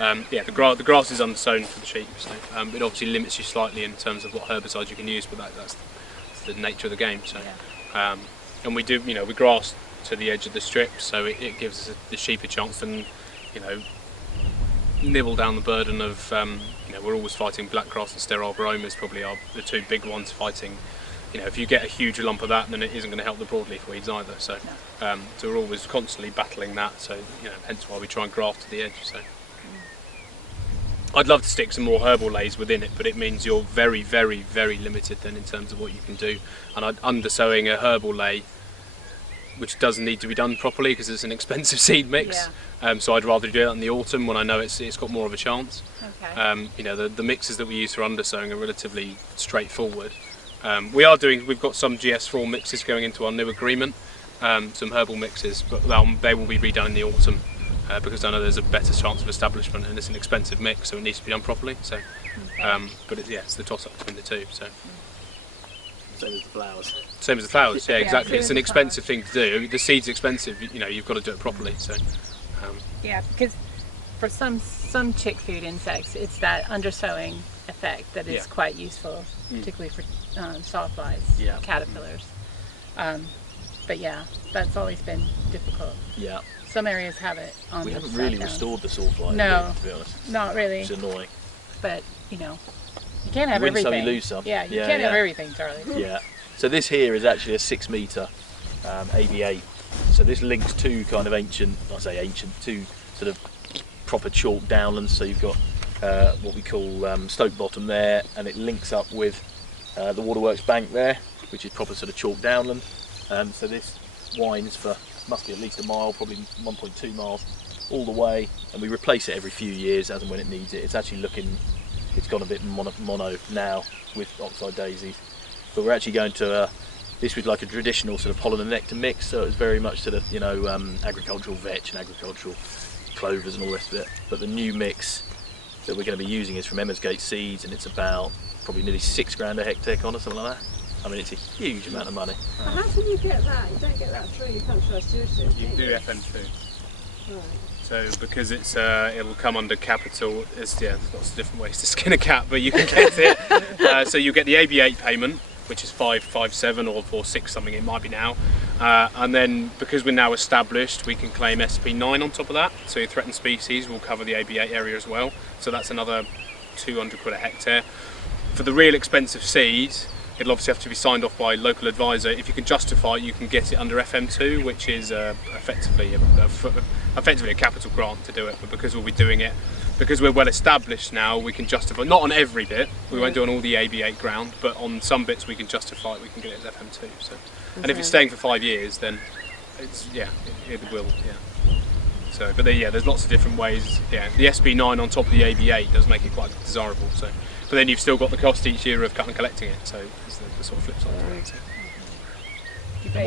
Yeah, the grass is undersown for the sheep, so it obviously limits you slightly in terms of what herbicides you can use, but that's the nature of the game. So, and we do, we grass to the edge of the strip, so it gives the sheep a chance to, nibble down the burden of, we're always fighting blackgrass and sterile brome is probably the two big ones fighting. If you get a huge lump of that, then it isn't going to help the broadleaf weeds either. So, so we're always constantly battling that. So, hence why we try and graft to the edge. So, I'd love to stick some more herbal lays within it, but it means you're very, very, very limited then in terms of what you can do. And I'd undersowing a herbal lay, which doesn't need to be done properly because it's an expensive seed mix. So I'd rather do that in the autumn when I know it's got more of a chance. Okay. The mixes that we use for undersowing are relatively straightforward. We've got some GS4 mixes going into our new agreement, some herbal mixes, but they will be redone in the autumn because I know there's a better chance of establishment, and it's an expensive mix, so it needs to be done properly. So, but it's the toss-up between the two. So. Same as the flowers. Same as the flowers, yeah, exactly. It's an expensive thing to do. The seed's expensive, you've got to do it properly. So. Yeah, because for some chick food insects, it's that undersowing effect that is quite useful, particularly for sawflies, caterpillars. But yeah, that's always been difficult. Yeah. Some areas have it on We the haven't really down. restored the sawfly, No, to be honest. Not really. It's annoying. But, you can't have You win everything. some, you lose some. Yeah, you can't have everything, Charlie. Yeah. So this here is actually a 6 metre AB8. So this links two kind of two sort of proper chalk downlands. So you've got what we call Stoke Bottom there, and it links up with the Waterworks bank there, which is proper sort of chalk downland. So this winds for, must be at least a mile, probably 1.2 miles all the way, and we replace it every few years as and when it needs it. It's actually it's gone a bit mono now with oxide daisies, but we're actually going to this was like a traditional sort of pollen and nectar mix, so it was very much sort of agricultural vetch and agricultural clovers and all the rest of it. But the new mix that we're going to be using is from Emmersgate Seeds, and it's about probably nearly £6,000 a hectare, Conor, something like that. I mean, it's a huge amount of money. But how can you get that? You don't get that through Countryside Stewardship. You do FM2. Right. So because it will come under capital, there's lots of different ways to skin a cat, but you can get it. So you get the AB8 payment, which is 557 or 46 something it might be now, and then because we're now established, we can claim SP9 on top of that. So your threatened species will cover the AB8 area as well. So that's another 200 quid a hectare. For the real expensive seed, it'll obviously have to be signed off by a local advisor. If you can justify it, you can get it under FM2, which is effectively a capital grant to do it. But because we'll be doing it, because we're well established now, we can justify, not on every bit, we won't do on all the AB8 ground, but on some bits we can justify it, we can get it as FM2. So, and if it's staying for 5 years, then it will, So, but there's lots of different ways. Yeah, the SB9 on top of the AB8 does make it quite desirable. So, but then you've still got the cost each year of cut and collecting it. So, it's the sort of flip side to it. So.